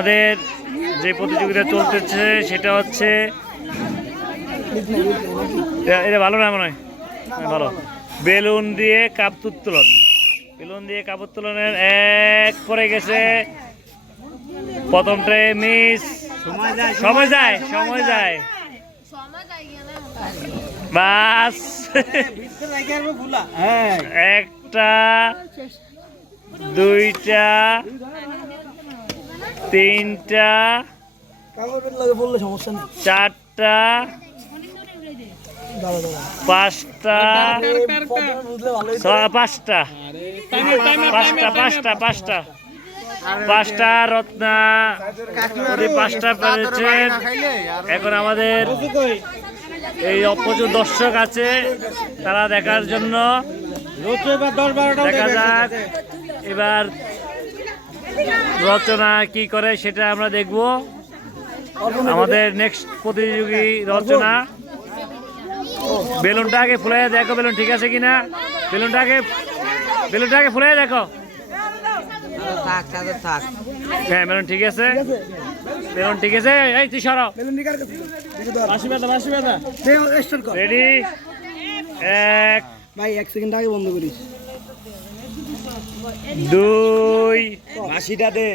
আমাদের যে প্রতিযোগিতা চলতেছে সেটা হচ্ছে এটা- ভালো না মনে হয় ভালো। বেলুন দিয়ে কাপ উত্তোলন বেলুন দিয়ে কাপ উত্তোলনের এক পরে গেছে। প্রথমটায় মিস। সময় যায় সময় যায় বাস। হ্যাঁ। একটা দুইটা তিনটা, চারটা, পাঁচটা পাঁচটা। পাঁচটা পাঁচটা পাঁচটা। পাঁচটা, রত্না। পাঁচটা পেরেছেন। এখন আমাদের এই প্রচুর দর্শক আছে, তারা দেখার জন্য। দেখা যাক, এবার রচনা কি করে সেটা আমরা দেখব। আমাদের নেক্সট প্রতিযোগী রচনা। বেলুনটা আগে ফুলাই দেখো বেলুন ঠিক আছে কিনা? বেলুনটা আগে বেলুনটা আগে ফুলাই দেখো। হ্যাঁ বেলুন ঠিক আছে। বেলুন ঠিক আছে। এই তুই কর। রেডি এক। ভাই এক সেকেন্ড আগে বন্ধ করিস। দুই বাসিটা দে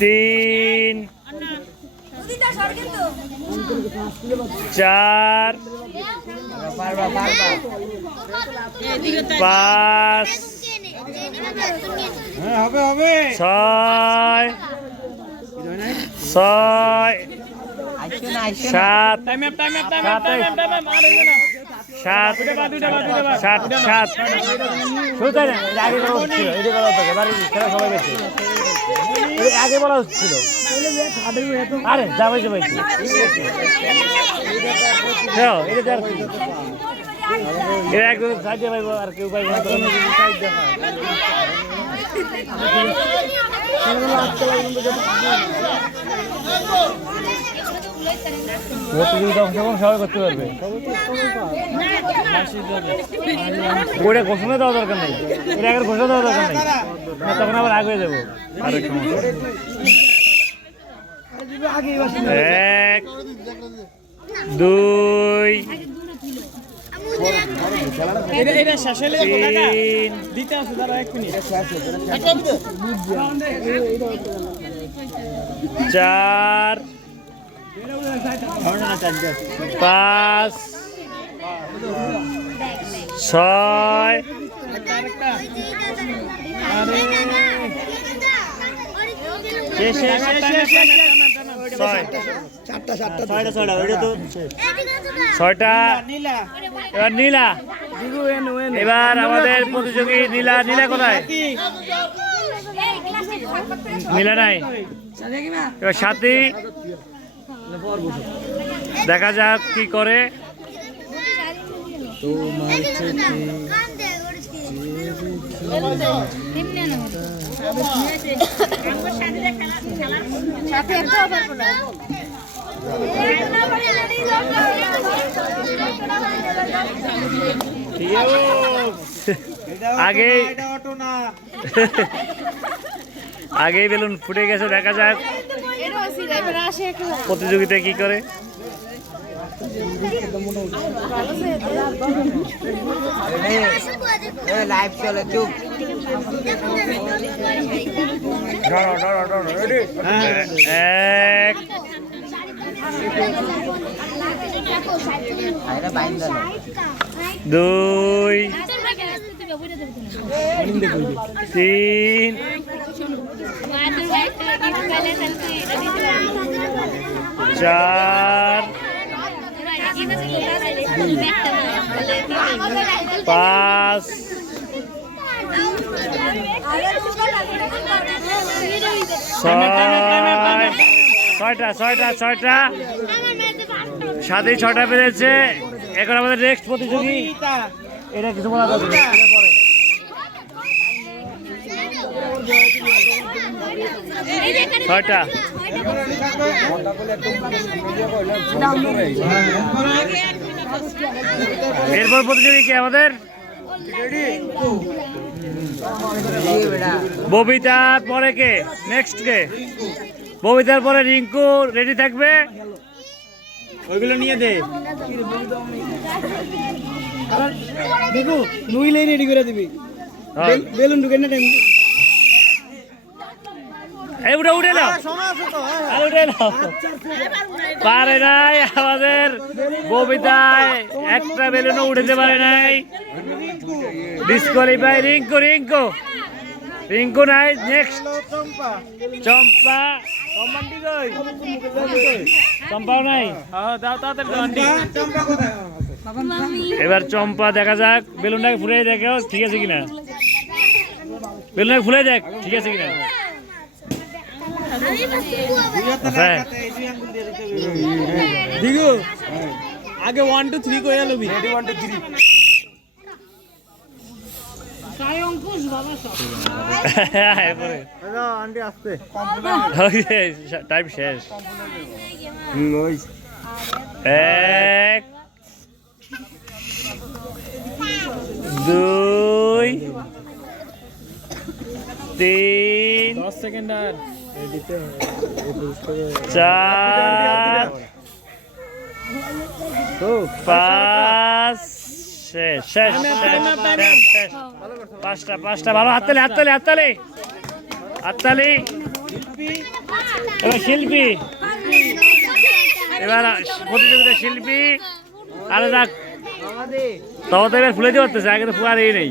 তিন চার পারবা পারবা পাঁচ হ্যাঁ হবে হবে ছয় ছয় সাত সাত সাত সাত। আগে বলা উচিত ছিল, এটা বলা হতো, এবারে সবাই পেয়েছে। আগে বলা উচিত আরে যাবে যাবে এটা একদম সাইডে পাইবো আর কেউ পাইবো না তখন। প্রতিযোগিতা অংশগ্রহণ সবাই করতে পারবে ওটা ঘোষণা দেওয়া দরকার নেই। এটা আগে ঘোষণা দেওয়া দরকার নেই। তখন আবার আগে যাব। এক, দুই চার পাঁচ ছয় ছয়টা এবার নীলা। এবার আমাদের প্রতিযোগী নীলা। নীলা কোথায়? নীলা নাই। এবার সাথী। দেখা যাক কি করে। আগে আগেই বেলুন ফুটে গেছে দেখা যাক। প্রতিযোগিতায় কি করে? লাইভ চলে চুপ এক দুই। তিন। চার। পাঁচ। ছয়। ছয়টা ছয়টা ছয়টা। সাথে ছয়টা পেরেছে এখন আমাদের নেক্সট প্রতিযোগী। এটা কিছু বলা যাবে না, এটা পরে। ছয়টা। এরপর প্রতিযোগী কি আমাদের? ববিতার পরে কে? নেক্সট কে? ববিতার পরে রিঙ্কু রেডি থাকবে? ওইগুলো নিয়ে দে। দেখো নুইলে রেডি করে দিবি। হ্যাঁ। বেলুন ঢুকে না। এই উঠে উঠে দাও আর উঠে দাও পারে নাই আমাদের ববিতায়। একটা বেলুনও উঠেতে পারে নাই। ডিসকোয়ালিফাই রিঙ্কু রিঙ্কু। রিঙ্কু নাই নেক্সট চম্পা। চম্পাও নাই? এবার চম্পা দেখা যাক। বেলুনটাকে ফুলে দেখো ঠিক আছে কিনা? বেলুনটাকে ফুলে দেখ ঠিক আছে কিনা? হ্যাঁ দিগু আগে ওয়ান টু থ্রি করে lobby one two three time শেষ এক দুই, তিন, দশ সেকেন্ড আর। চার পাঁচ শেষ শেষ পাঁচটা পাঁচটা ভালো হাততালি হাততালি হাততালি। হাততালি। এবার শিল্পী। এবার প্রতিযোগিতা শিল্পী। আরে যাক তবে তো এবার ফুলে দিয়ে পারতেছে আগে তো ফুয়ার এই নেই।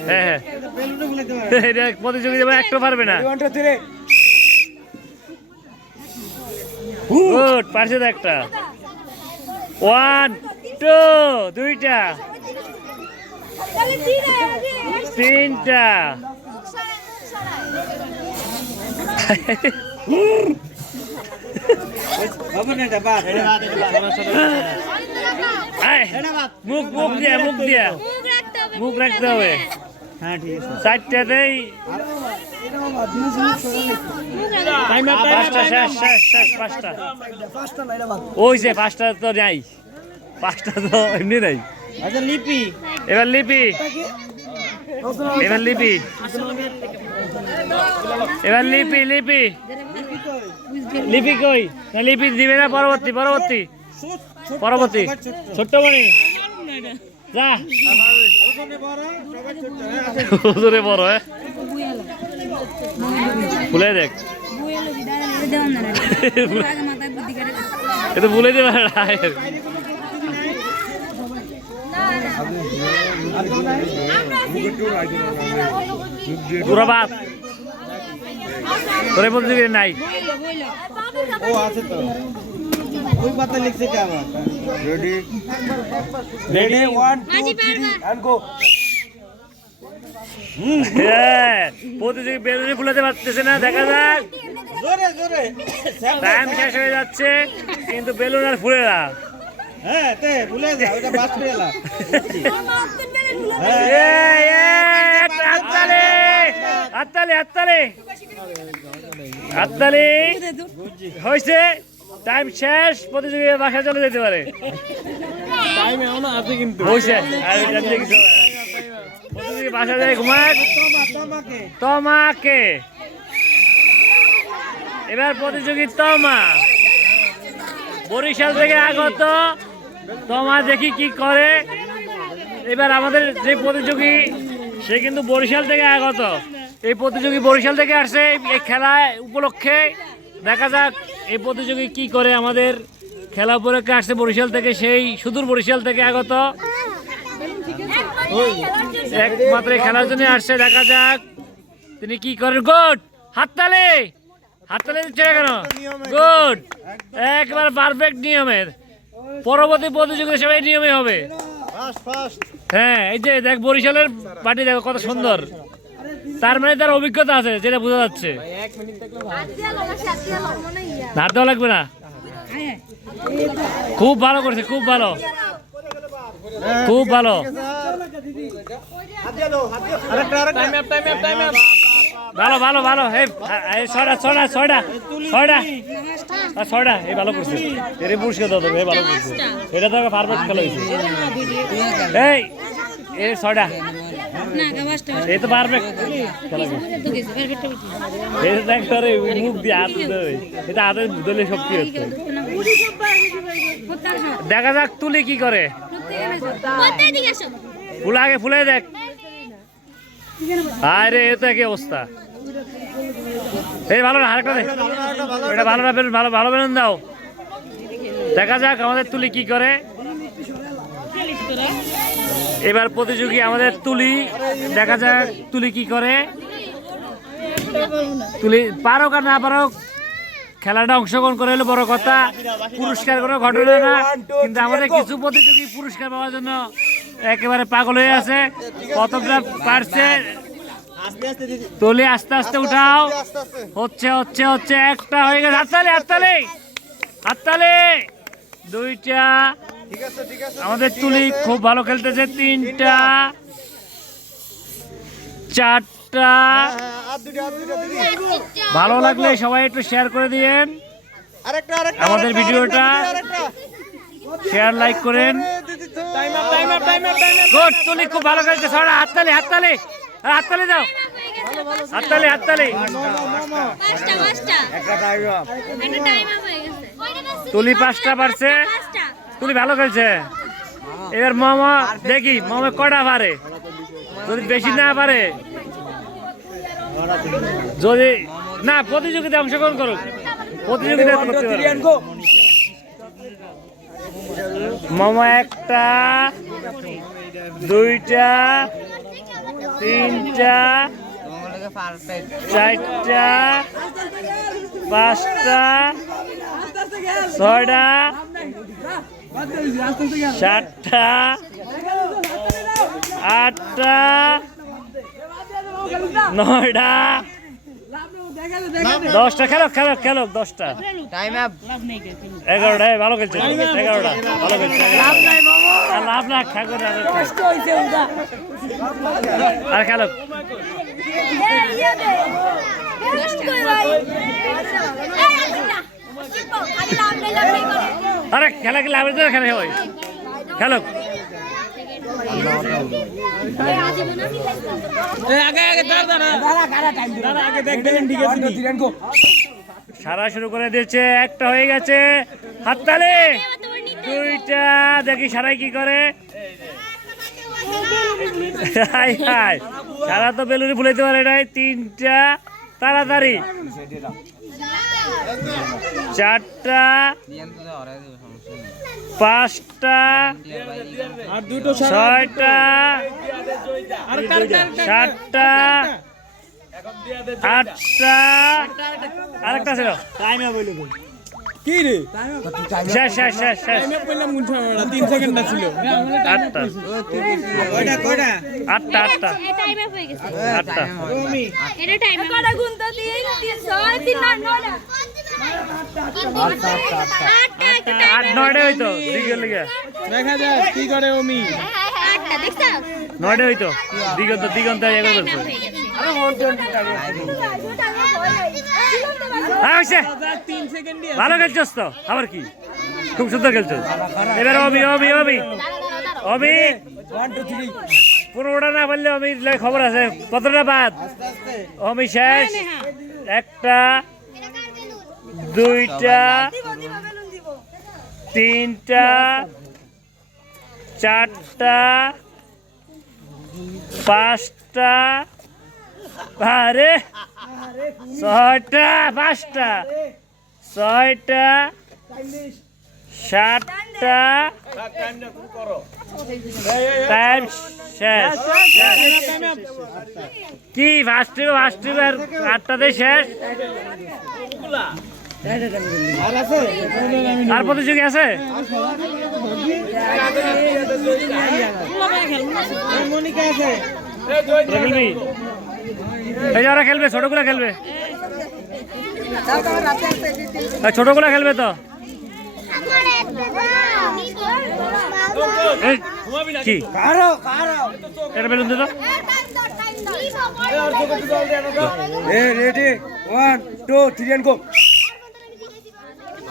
হ্যাঁ হ্যাঁ। এটা প্রতিযোগিতা একটা পারবে না। গুড পারছে তো একটা। ওয়ান টু দুইটা। তিনটা। মুখ দিয়া মুখ দিয়া। মুখ রাখতে হবে। হ্যাঁ ঠিক আছে। পাঁচটা শেষ শেষ শেষ পাঁচটা। ওই যে পাঁচটা তো নাই। পাঁচটা তো এমনি নাই। আচ্ছা লিপি। এবার লিপি। এবার লিপি। এবার লিপি লিপি। লিপি কই? না লিপি দিবে না পরবর্তী পরবর্তী। পরবর্তী। ছোট্ট মণি। যা। ওজনে বড় হ্যাঁ? ফুলে দেখ। এ তো ভুলে দেবে না পুরো বাপ। তোরে বলছি নাই। ও আছে তো। ওই পাতা লিখছে কে আবার? Ready ready one two three and go প্রতিযোগী বেলুনি ফুলাতে পারতেছে না দেখা যাক। জোরে জোরে। টাইম শেষ হয়ে যাচ্ছে কিন্তু বেলুন আর ফুলে না হ্যাঁ তে যা ওটা বাস হাততালি হাততালি হাততালি। হাততালি। হয়েছে। টাইম শেষ প্রতিযোগী বাসা চলে যেতে পারে। টাইম এখনও আছে কিন্তু। হয়েছে আর কিছু প্রতিযোগী বাসা যায় ঘুমাক তোমাকে। এবার প্রতিযোগী তমা। বরিশাল থেকে আগত। তোমা দেখি কি করে। এবার আমাদের যে প্রতিযোগী সে কিন্তু বরিশাল থেকে আগত। এই প্রতিযোগী বরিশাল থেকে আসছে এই খেলায় উপলক্ষে। দেখা যাক এই প্রতিযোগী কি করে আমাদের খেলা উপলক্ষে আসছে বরিশাল থেকে সেই সুদূর বরিশাল থেকে আগত। একমাত্র খেলার জন্য আসছে দেখা যাক তিনি কি করেন। গুড! হাততালি! হাততালি দিচ্ছে না কেন? গুড! একবার পারফেক্ট নিয়মের পরবর্তী প্রতিযোগিতা সবাই নিয়মে হবে। হ্যাঁ এই যে দেখ বরিশালের পার্টি দেখো কত সুন্দর। তার মানে তার অভিজ্ঞতা আছে যেটা বোঝা যাচ্ছে। হাত দেওয়া লাগবে না? খুব ভালো করেছে খুব ভালো। খুব ভালো। ভালো ভালো ভালো। এই ছয়টা ছয়টা ছয়টা ছয়টা। ছয়টা এই ভালো করছে। এর পুরস্কার দাও তবে ভালো করছে। এটা তো পারফেক্ট খেলা হয়েছে। এই এই ছয়টা। এই তো পারফেক্ট খেলা এই তো দেখ তোর মুখ দিয়ে হাত দেয় এটা দলে শক্তি হচ্ছে। দেখা যাক তুলি কি করে। ফুল আগে ফুলে দেখ। আরে এ তো একই অবস্থা। এই ভালো না আরেকটা এটা ভালো না ভালো ভালো বেলুন দাও। দেখা যাক আমাদের তুলি কি করে। এবার প্রতিযোগী আমাদের তুলি, দেখা যাক তুলি কি করে। তুলি পারো আর না পারো খেলাটা অংশগ্রহণ করে হলো বড় কথা। পুরস্কার কোনো ঘটনা না, কিন্তু আমাদের কিছু প্রতিযোগী পুরস্কার পাওয়ার জন্য একেবারে পাগল হয়ে আছে। কতটা পারছে। তুলি আস্তে আস্তে উঠাও। হচ্ছে হচ্ছে হচ্ছে, একটা হয়ে গেছে। হাততালি হাততালি হাততালি। দুইটা আমাদের তুলি খুব ভালো খেলতেছে। তিনটা চারটা। ভালো লাগলে সবাই একটু শেয়ার করে দিয়েন। আরেকটা আরেকটা আমাদের ভিডিওটা শেয়ার লাইক করেন। গুড তুলি খুব ভালো খেলছে সবাই হাততালি হাততালি হাততালি দাও। হাততালি হাততালি। একটা টাইম আপ তুলি পাঁচটা পারছে। তুলি ভালো খেলছে। এবার মামা, দেখি, মামা কটা পারে? যদি বেশি না পারে, যদি না, প্রতিযোগিতায় অংশগ্রহণ করুক। প্রতিযোগিতায় মামা একটা, দুইটা, তিনটা, চারটা, পাঁচটা, ছয়টা সাতটা আটটা নয়টা দশটা খেলো খেলো খেলো দশটা টাইম আপ এগারোটা এই ভালো খেলছে এগারোটা ভালো খেলছে আর লাভ না খেলো আর খেলো আরে খেলা খেলে তো খেলে। হয় খেলো সারা শুরু করে দিয়েছে একটা হয়ে গেছে। হাততালে। দুইটা। দেখি সারাই কি করে। সারা তো বেলুনি ফুলাইতে পারে নাই। তিনটা। তাড়াতাড়ি। চারটা পাঁচটা ছয়টা সাতটা আটটা। আরেকটা ছিল। কি রে? শেষ শেষ শেষ শেষ। টাইম আপ করলাম ওরা 3 সেকেন্ড ছিল। আটটা। কয়টা কয়টা? আটটা আটটা। আটটা। আট নয়টা হইতো লিগে। দেখা যাক কি করে ওমি নয়টা হইতো। দিগন্ত দিগন্ত হ্যাঁ হয়েছে। 3 সেকেন্ডই ভালো খেলছস তো, আবার কি? খুব সুন্দর খেলছস। এবার অবি 1 2 3 পনেরোটা না পারলে আমি খবর আছে। কতটা বাদ? অমি শেষ। একটা, দুইটা, তিনটা, চারটা, পাঁচটা আরে ছয়টা পাঁচটা ছয়টা সাতটা টাইম শেষ। কি ফার্স্ট ফার্স্ট আর আটটাতে শেষ? আর আছে প্রতিযোগী আছে? মনিকা আছে। এই যে ওরা খেলবে ছোটগুলো খেলবে। ছোটগুলো খেলবে তো। এই, কি? কারও কারও এটা বেলুন দিত ready one two three and go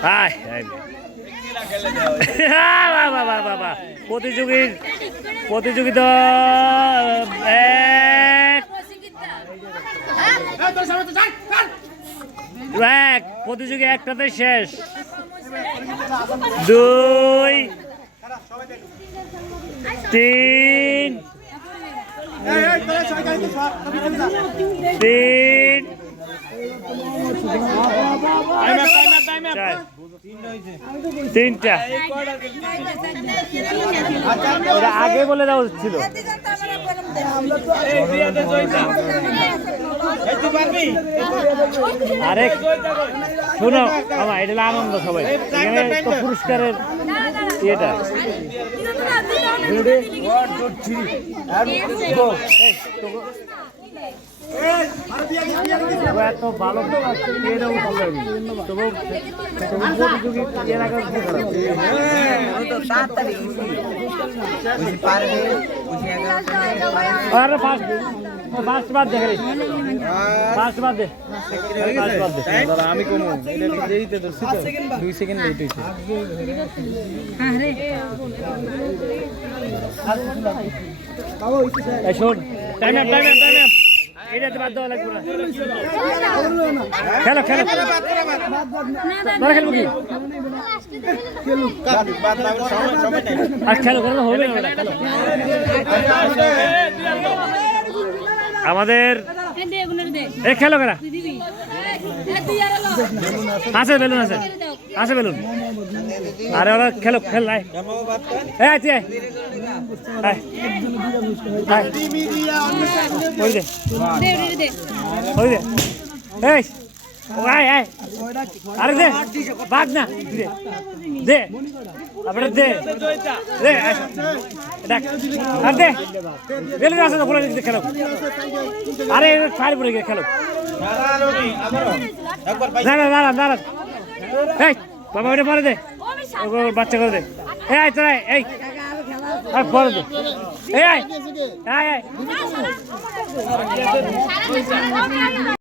high হাই। বাহ বাহ বাহ বাহ বাহ প্রতিযোগী প্রতিযোগিতা এক প্রতিযোগী একটাতে শেষ। দুই তিন তিন তিনটা। আগে বলে দেওয়া ছিল। আরে শোনো আমার এটা আনন্দ সবাই। তো পুরস্কারের ইয়েটা। তবু এত ভালো তো এটাও ভালো লাগবে তবু তবু প্রতিযোগী এর আগে কি খারাপ? আরে ফার্স্ট ফার্স্ট বাদ দে খালি ফার্স্ট বাদ দে ফার্স্ট বাদ দে আমি কমু এটা দেইতে তো দুই সেকেন্ড লেট হইছে এই শোন time up time up time up এটাতে বাদ দেওয়া লাগবে না। খেলো খেলো। তোরা খেলব কি? বাদ না সময় সময় নাই আর খেলো খেলো হবে না খেলো। আমাদের এ খেলো খেলা আছে বেলুন আছে। আছে বেলুন। আরে ওরা খেলো, খেল নাই দে। বাদ না। দে। দে। দে। দে খেলো। আরে, ফায়ার পরে গিয়ে খেলো। একবার দাঁড়া দাঁড়া দাঁড়া এই, বাবা, ওটা পরে দে। বাচ্চা করে দে। এই তোরা এই। আর পরে দে। এই, আয়। আয়।